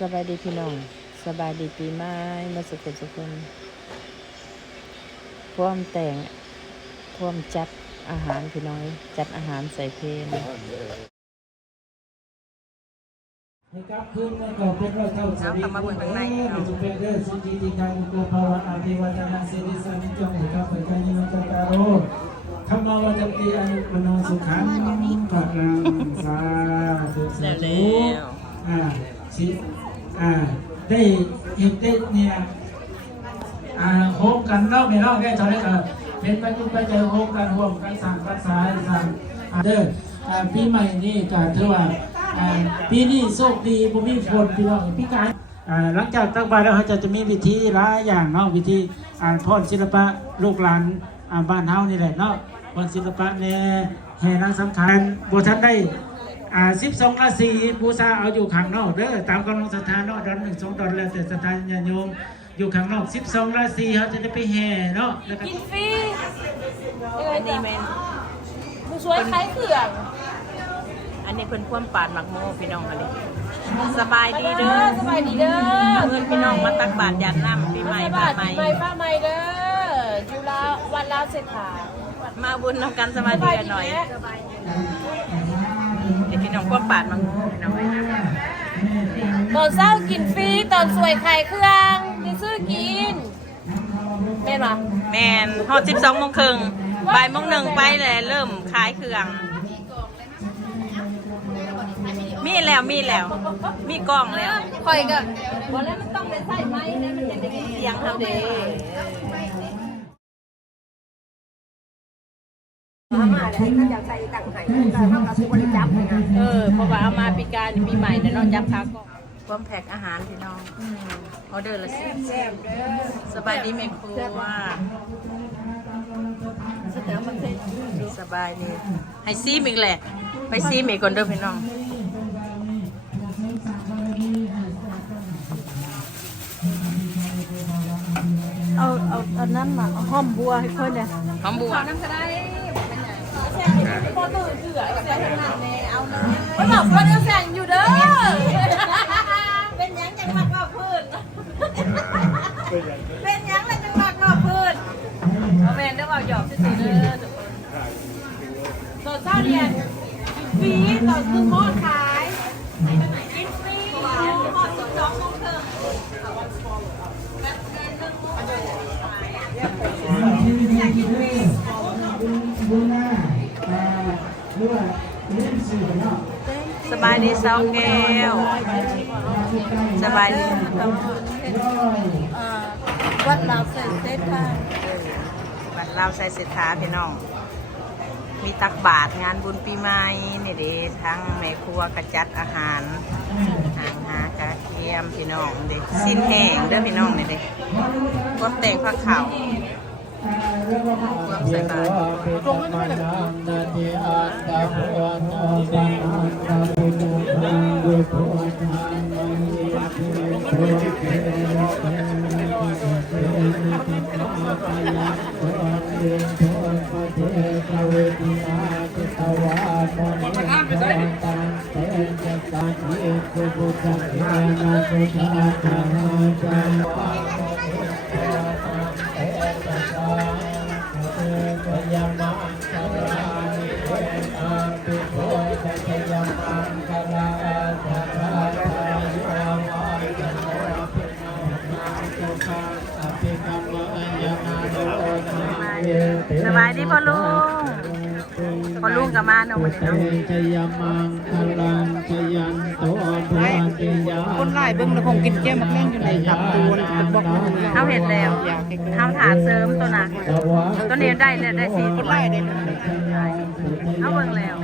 สบายดีพี่น้องสบายดีปีใหม่มาสุขสุขคนพร้อมแต่งพร้อมจัดอาหารพี่น้องจัดอาหารใส่เพลงนะครับขึ้นในกรอบเป็นร้อยเท่าสวัสดีคุณเอ๋ยจุเป็นเรื่องสุจิติการกุภาวะอาภิวัฒนาสิริสันนิจงนะครับเป็นการยินดีตาโรธรรมวัจติอายุปโนสุขังพลังสาธุสาธุชิได้อีกได้เนี่ยโฮมกันเนาะไม่เนาะแค่ตอนนี้ก็เป็นไปจุไปเจอโฮมกันร่วมกันสั่งรักษาสั่งเด้อปีใหม่นี่ก็ถือว่าปีนี้โชคดีผมมีฝนพี่น้องพี่การหลังจากตักบาตรแล้วเขาจะมีวิธีหลายอย่างเนาะวิธีพรศิลปะลูกหลานบ้านเฮานี่แหละเนาะพรศิลปะเนี่ยแห่นางสำคัญบุท่านได้12 ราศีบูชาเอาอยู่ข้างนอกเด้อตามกำลังศรัทธาเนาะดอน1 2 ดอนแล้วแต่ศรัทธาญาติโยมอยู่ข้างนอก12 ราศีเขาจะได้ไปแห่เนาะแล้วก็กินฟรีอันนี้แมนผู้ช่วยคล้ายเขื่องอันนี้เพิ่นพ่วมปาดหมักโมพี่น้องอะไรสบายดีเด้อสบายดีเด้อเงินพี่น้องมาตักบาตรยานน้ำปีใหม่บ้านใหม่ฟ้าใหม่เด้ออยู่ลาววันลาวเศรษฐามาบุญน้ำกันสบายดีกันหน่อยเด็กพี่น้องพ่วมปาดหมักโมพี่น้องตอนเช้ากินฟรีตอนสวยไข่เครื่องไปซื้อกินแม่นวะแมนฮอด12 โมงครึ่งบ่ายโมง 1ไปเลยเริ่มขายเครื่องมีแล้วมีกล้องแล้วคอยก็วันแล้วมันต้องไปใส่ไม้แล้วมันจะได้ยินเสียงเขาเด้มาเลยก็อยากใส่ตั้งไห้แต่เขาก็ซื้อบริจาคนะเพราะว่าเอามาปีการปีใหม่เนี่ยเนาะจับค้าก็พร้อมแพ็คอาหารพี่น้องออเดอร์ละ10สบายดีแม่ครัวสบายดีให้ซีมอีกแหละไปซีมอีกก่อนเด้อพี่น้องเอานั่นมาเอาห้อมบัวให้คนเนี่ยหอมบัวน้ำก็ได้พอตื่นเถื่อแซงหนักเลยเอาเลยไม่บอกว่าจะแซงอยู่เด้อเป็นยังจังหวัดนอกพืชเป็นยังเลยจังหวัดนอกพืชเอาแมนได้บอกหยอกสิเด้อทุกคนตอนเช้าเรียนฟรีตอนคือหม้อขายกินฟรีหม้อ12 โมงครึ่งบุญหน้าหรือว่าเล่นสื่อเนาะสบายดีสาวแก้วสบายดีวัดลาวใส่เส้นค่ะวัดลาวใส่เศรษฐาพี่น้องมีตักบาตรงานบุญปีใหม่นี่เด้ทั้งแม่ครัวกระจัดอาหารหากระเทียมพี่น้องเด้สิ้นแห้งเด้อพี่น้องนี่เด้ก้นแต่งผักขาวความใส่บาตรตรงนั้นไม่สบายดีพ่อลุงกับมาเนาะวันนี้เนาะคนไล่เบิ้งแล้วคงกินแก้มมักแม่งอยู่ในตับตัวเป็นบอกเขาเห็นแล้วเขาถาเสริมตัวน่ะตัวนี้ได้เลยได้4 ตัวไล่ได้เลยเขาเบิ่งแล้ว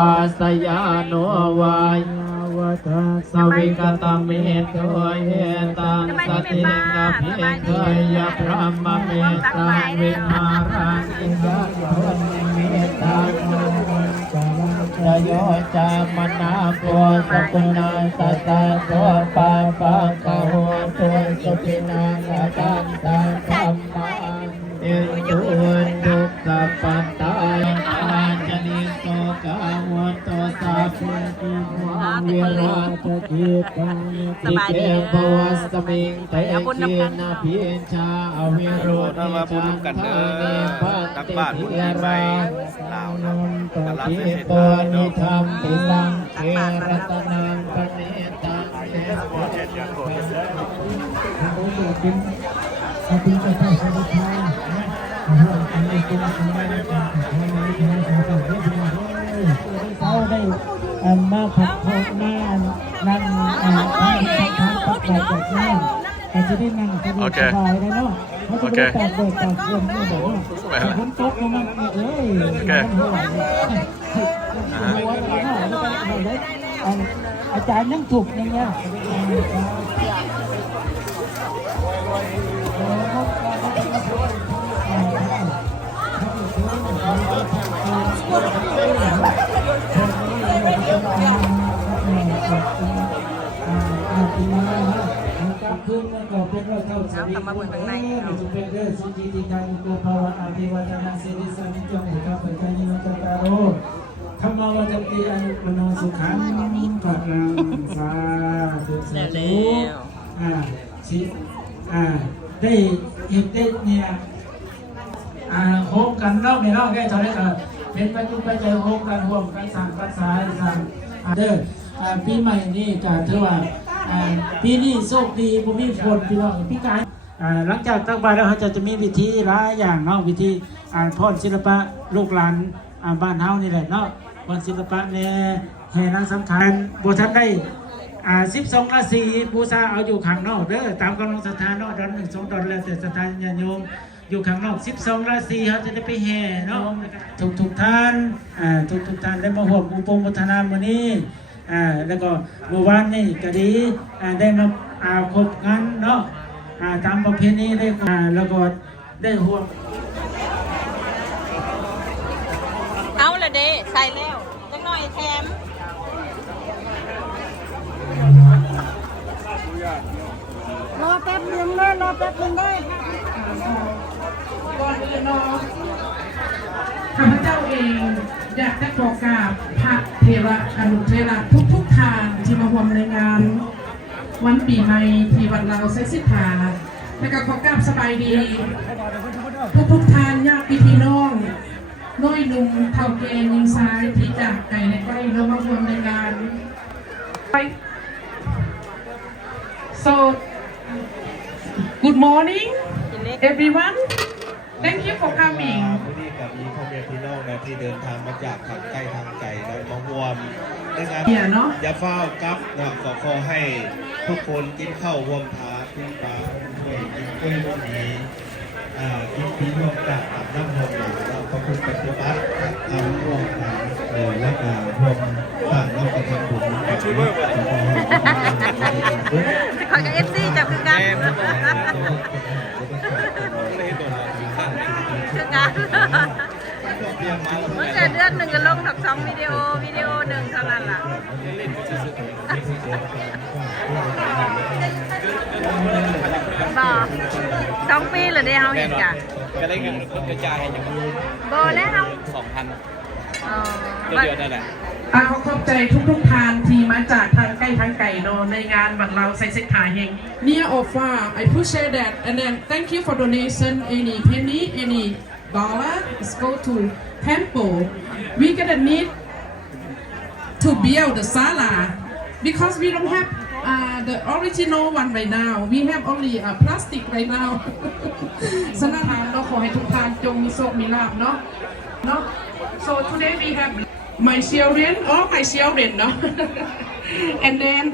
อาสยาโนวายสวิกตเมตโยเยตังสติกาภิเกยพระมเมตังวิหารังอินทร์เมตตา ระโยจามนาโพสกุณาสัตตะโสปาปะกะโหตุสุปินังอาจันตังธัมมังเอตุทุกขปัตตาอาจนิโสกาวโตสัพพิติโมวิราชกิตังติเกภวสมิงเตกินาภิชาอวิโรธามาบุญกันเด้อตักบาตรบุญปีใหม่ลาวนะกำลังเสร็จนิธรรมติสังเกรัตนังปณิตังเทวะเจ็ดอย่างโกรธเขาได้มาผัดโขกหน้านั่งพักปักไหลจากหน้าแต่จะได้นั่งจะได้สบายเลยเนาะเขาจะได้แต่เด็กแต่คนนี่บอกว่าฝนตกลงมาเอ้ยอาจารย์ยังถูกอย่างเงี้ยเอากลับมาเบิ่งข้างในเนาะ สุเปเดอร์สุจิติการโกภาวะอาภิวัฒนาสิริสันจงอุคับปัจจายินจัตตารโอธรรมวัจติอนุปโนสุขังพลังสาธุสาธุได้เห็นได้เนี่ยโฮมกันเล่าไม่เล่าแค่เท่านั้นก็เป็นปัจจุบันใจโฮมกันห่วมกันสั่งภาษาสั่งเด้อปีใหม่นี่ก็ถือว่าปีนี้โชคดีผมมีฝนพี่น้องพี่กายหลังจากตักบาตรแล้วเขาจะมีวิธีหลายอย่างเนาะวิธีพรศิลปะลูกหลานบ้านเฮานี่แหละเนาะพรศิลปะแน่แห่นางสำคัญบุท่านได้12 ราศีบูชาเอาอยู่ข้างนอกเด้อตามกำลังศรัทธาเนาะดอน1 2 ดอนแล้วแต่ศรัทธาญาติโยมอยู่ข้างนอก12 ราศีเขาจะได้ไปแห่เนาะทุกท่านทุกท่านได้มาร่วมอุปโภคนามื้อนี้แล้วก็เมื่อวานนี่ก็ดีได้มาครบงานเนาะตามประเพณีได้แล้วก็ได้ห่วง เอาละเด้ใส่แล้วจังหน่อยแถม รอแป๊บนึงได้รอแป๊บนึงได้ ก่อนอื่นเนาะข้าพเจ้าเองอยากจะขอกราบพระเทระอนุเทระทุกทางที่มาร่วมในงานวันปีใหม่ที่วัดเราไซสิทธาและก็ขอกราบสบายดีทุกทานญาติพี่น้องน้อยนุ่มเท่าแก่ยิงซ้ายที่จากไก่ในใกล้เรามาร่วมในงาน so good morning everyone thank you for coming วันนี้กับมีพ่อแม่พี่น้องนะที่เดินทางมาจากทางใกล้ทางไกลนะมาร่วมในงานอย่าเฝ้ากับนะขอให้ทุกคนกินข้าวร่วมทานกินปลาช่วยกินกล้วยร่วมนี้กินปีร่วมกันตับน้ำนมเราก็คุณปฏิบัติทำร่วมกันและการร่วมสร้างน้ำกระทำบุญยูทูบเบอร์คอยกับ FC จับคือกันคือกันเมื่อเดือนหนึ่งก็ลงดอก2 วิดีโอหนึ่งเท่านั้นล่ะบอก2 ปีเลยได้เขาเห็นกันก็ได้เงินคนกระจายอย่างบอแล้ว 2,000เดือนนั่นแหละขอขอบใจทุกทานที่มาจากทางใกล้ทางไกลเนาะในงานบัตรเราไซสิทธาเฮง Near or far I appreciate that and then thank you for donation any penny any dollar let's go to temple we gonna need to build the sala because we don't have the original one right now we have only plastic right now สนับสนุนเราขอให้ทุกท่านจงมีโชคมีลาภเนาะso today we have my children or my children no and then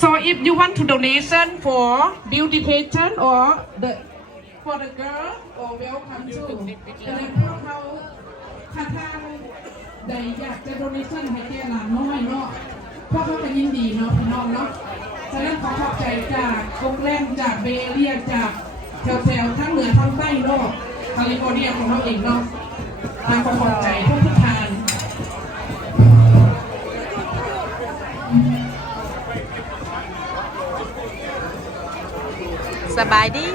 so if you want to donation for beauty pageant or the for the girl or welcome to แต่ในพวกเขาถ้าทางใดอยากจะ donation ให้แก่หลานน้อยเนาะพวกเขาจะยินดีเนาะพี่น้องเนาะฉะนั้นขอขอบใจจากโรงแรมจากเบเรียจากแถวทั้งเหนือทั้งใต้เนาะแคลิฟอร์เนียของเราเองเนาะขอขอบใจทุกท่าน สบายดี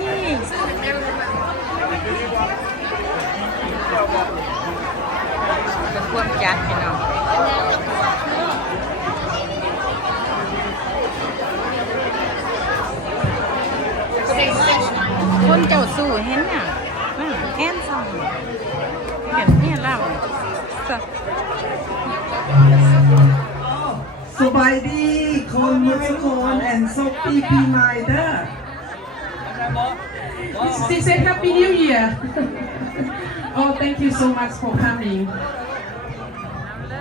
เป็นความจัดพี่น้องคนเจ้าสู้เห็นน่ะแอนซองเห็นเนี่ยเล่า สบายดีคนเมืองสกลแอนด์โซปีปีใหม่เด้อ She said Happy New Year. Oh, thank you so much for coming.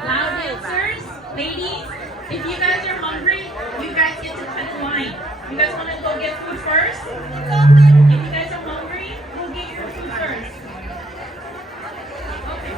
Loud dancers, ladies, if you guys are hungry, you guys get to cut the line. You guys want to go get food first? If you guys are hungry, go get your food first. Okay.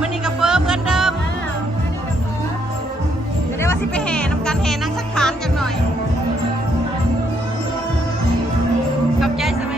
มันนี่กาเฟอร์เหมือนเดิมจะได้ว่าสิไปแห่นำกันแห่นั่งสักขานจังหน่อยขอบใจใช่ไหม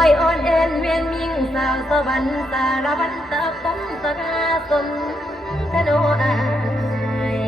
อยอ่อนเอ็นเวียนมิงสาวสวรรค์สารพันตะปมตะกาสมทโนอาย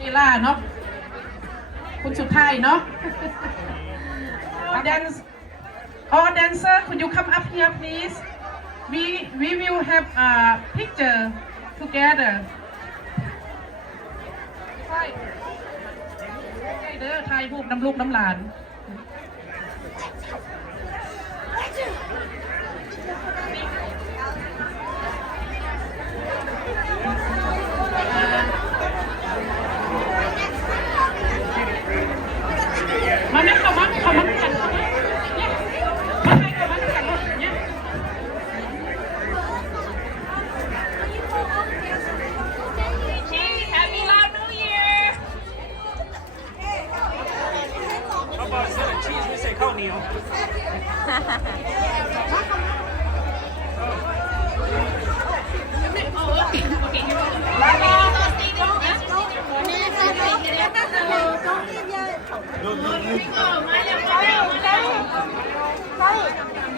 นี่ล่ะเนาะคุณสุดท้ายเนาะ dance all dancer could you come up here please we will have a picture together ใช่เด้อถ่ายรูปน้ำลูกน้ำหลานมาเนี่ยเขามากันเนี่ยมาให้เขามากันเนี่ยHappy New Year เขาบอกเสื้อชีสไม่ใส่ข้าวเหนียว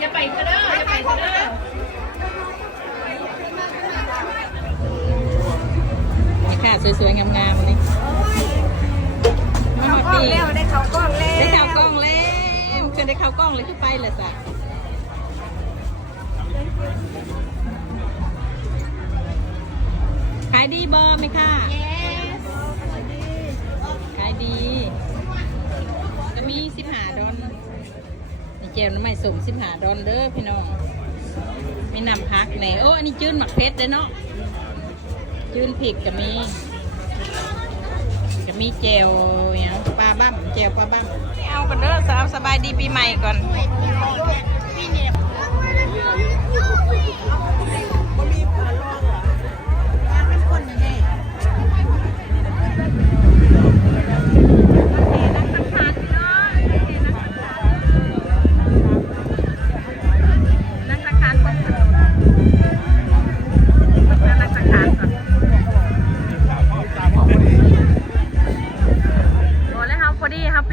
อย่าไปเถอะเด้ออย่าไปเถอะเด้อ นี่ค่ะสวยๆงามๆเลยมาปี ได้เขากล้องแล้ว ได้ข่าวกล้องแล้วคือได้ข่าวกล้องเลยคือไปเลยสักขายดีบอไหมค่ะขายดีก็มี$15นี่เจลน้ำไม่ส่ง$15เด้อพี่น้องมีน้ำพักไหนโอ้อันนี้จื้นหมักเพชรเด้อเนาะจื้นผิกก็มีเจลอย่างปลาบ้ามเจลปลาบ้ามเอากันเด้อสาวสบายดีปีใหม่ก่อน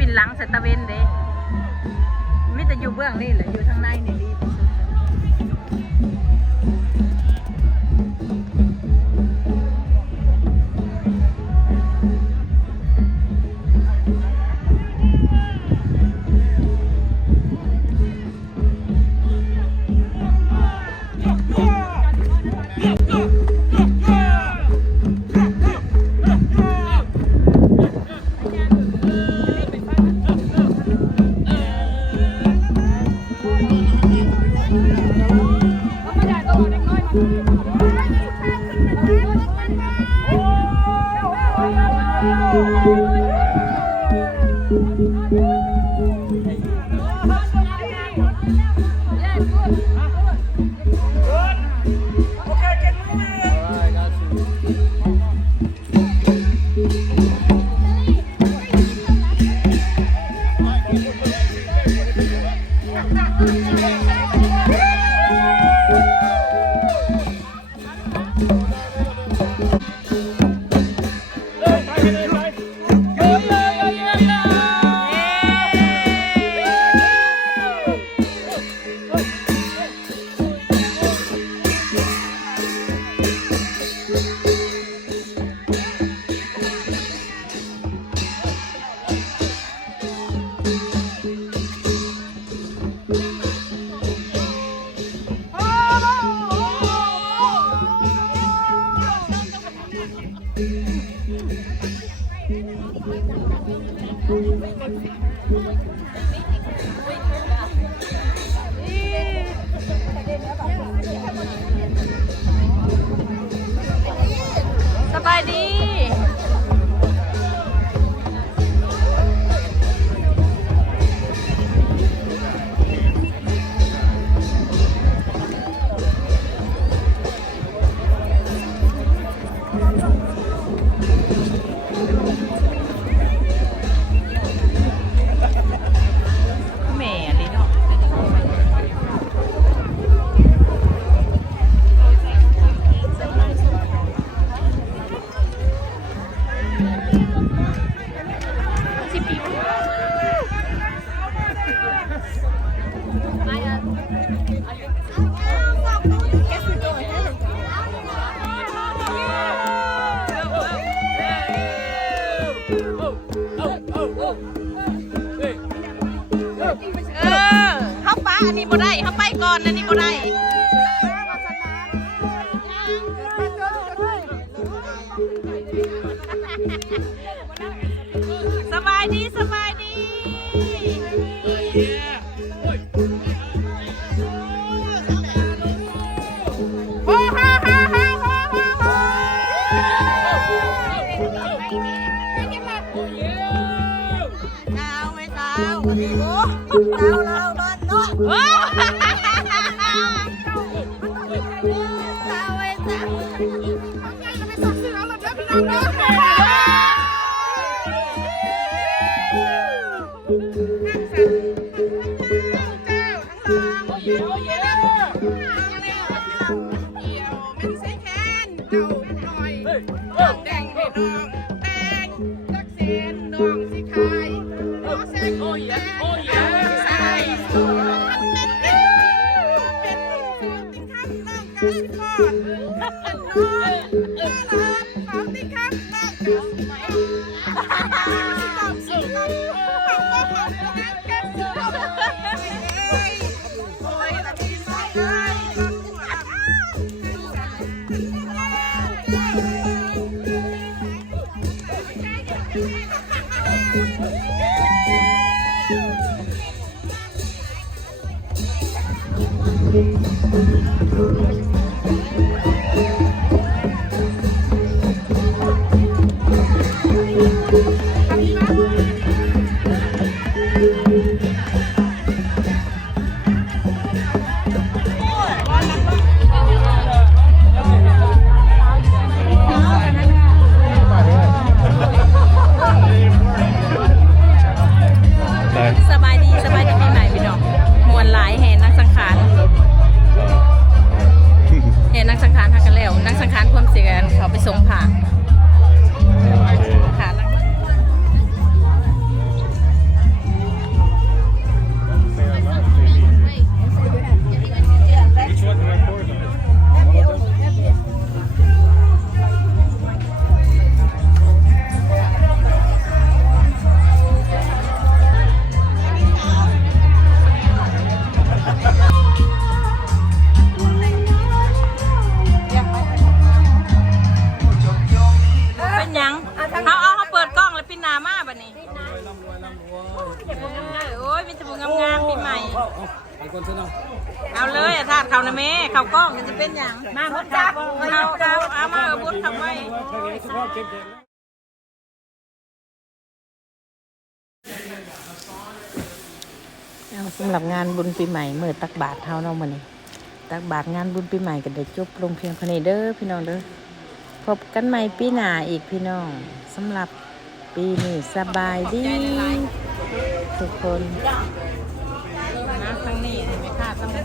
ปิ่นหลังเสตะเวนเด้มิแต่อยู่เบื้องนี่แหละอยู่ทางในนี่ดีที่สุ เข้าป้าอันนี้บ่ได้เข้าไปก่อนอันนี้บ่ได้สบายดีสบายดีโอ้ฮ่าฮ่าฮ่าฮ่าฮ่าเช้าไม่เช้าวันนี้โอ้เช้าเราบ้านเนาะโอ้เช้าไม่เช้าสบายดีสบายดีปีใหม่พี่น้องมวลหลายแห่นักสังขารแห่นักสังขารทักกันแล้วนักสังขารความเสียกันเขาไปส่งผ่าผ่าแล้วเป็นยังเขาเปิดกล้องแล้วปินนามาบัดนี้โอ้ยมีแต่บุงงามๆปีใหม่เอาเลยถาดเขานะแม่เขากล้องจะเป็นยังมาพุทธจับเขาเอามาพุทธทำไมสำหรับงานบุญปีใหม่เมื่อตักบาตรเท่าเรามันตักบาตรงานบุญปีใหม่กันได้จบลงเพียงเท่านี้เด้อพี่น้องเด้อพบกันใหม่ปีหน้าอีกพี่น้องสำหรับปีนี้สบายดีทุกคนนะทั้งนี้ไม่คาดทั้งนี้